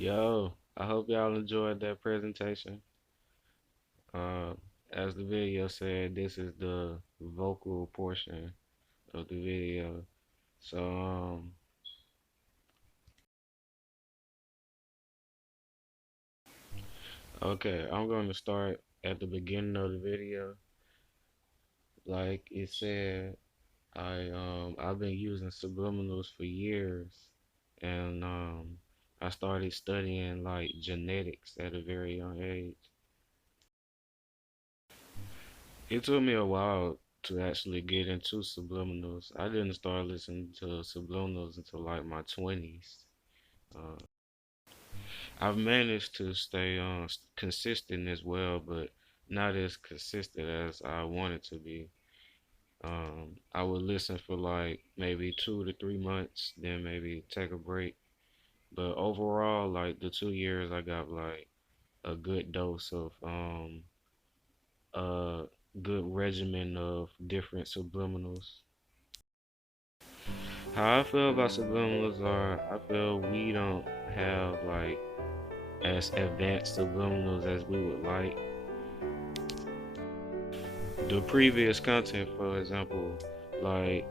Yo, I hope y'all enjoyed that presentation. Uh, as the video said, this is the vocal portion of the video. So, okay, I'm going to start at the beginning of the video. Like it said, I've been using subliminals for years, and I started studying like genetics at a very young age. It took me a while to actually get into subliminals. I didn't start listening to subliminals until like my 20s. Uh, I've managed to stay consistent as well, but not as consistent as I wanted to be. I would listen for like maybe 2 to 3 months, then maybe take a break. But overall, like the 2 years, I got like a good dose of a good regimen of different subliminals. How I feel about subliminals are, I feel we don't have like as advanced subliminals as we would like. The previous content, for example, like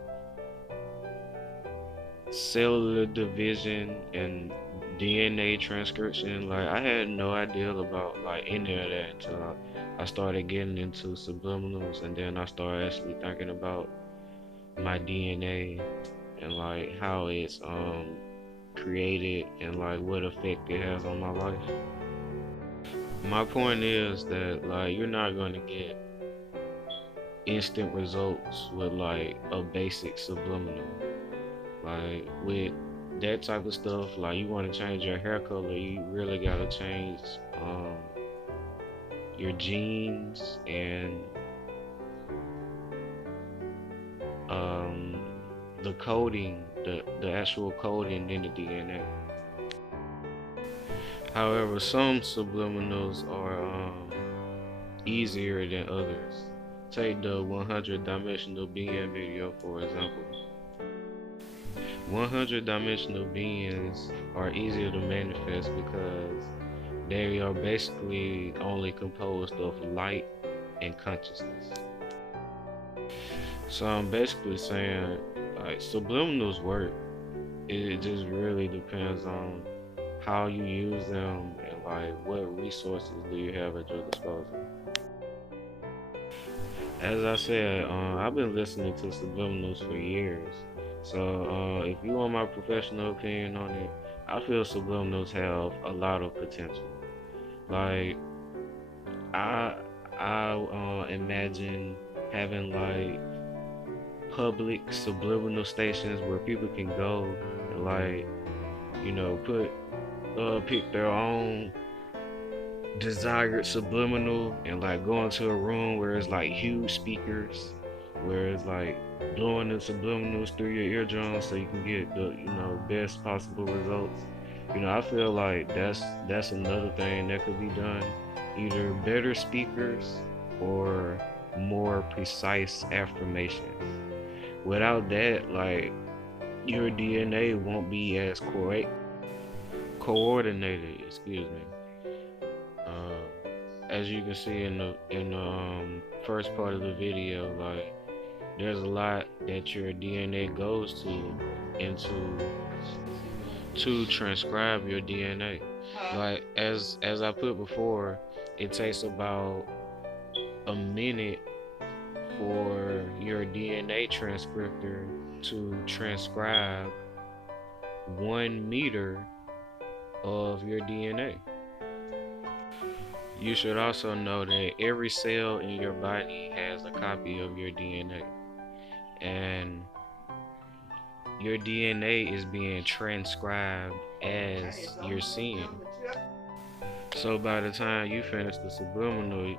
cellular division and DNA transcription, like I had no idea about like any of that until I started getting into subliminals, and then I started actually thinking about my DNA and like how it's created and like what effect it has on my life. My point is that like you're not gonna get instant results with like a basic subliminal. Like with that type of stuff, like you want to change your hair color, you really gotta change your genes and um, the coding, the actual coding in the DNA. However, some subliminals are easier than others. Take the 100 dimensional being video for example. 100 dimensional beings are easier to manifest because they are basically only composed of light and consciousness. So I'm basically saying like subliminals work. It just really depends on how you use them and like what resources do you have at your disposal. As I said, I've been listening to subliminals for years. So if you want my professional opinion on it, I feel subliminals have a lot of potential. Like I I imagine having like public subliminal stations where people can go and like put pick their own desired subliminal and like go into a room where it's like huge speakers, where it's like blowing the subliminals through your eardrums so you can get the best possible results. I feel like that's another thing that could be done. Either better speakers or more precise affirmations. Without that, like your DNA won't be as coordinated. Excuse me. As you can see in the first part of the video, like there's a lot that your DNA goes to into to transcribe your DNA. Like as I put before, it takes about a minute for your DNA transcriptor to transcribe 1 meter of your DNA. You should also know that every cell in your body has a copy of your DNA, and your DNA is being transcribed as you're seeing. So by the time you finish the subliminal,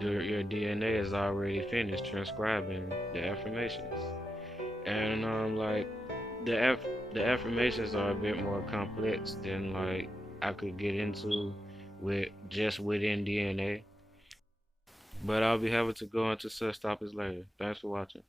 your DNA is already finished transcribing the affirmations. And like the the affirmations are a bit more complex than like I could get into with just within DNA. But I'll be happy to go into such topics later. Thanks for watching.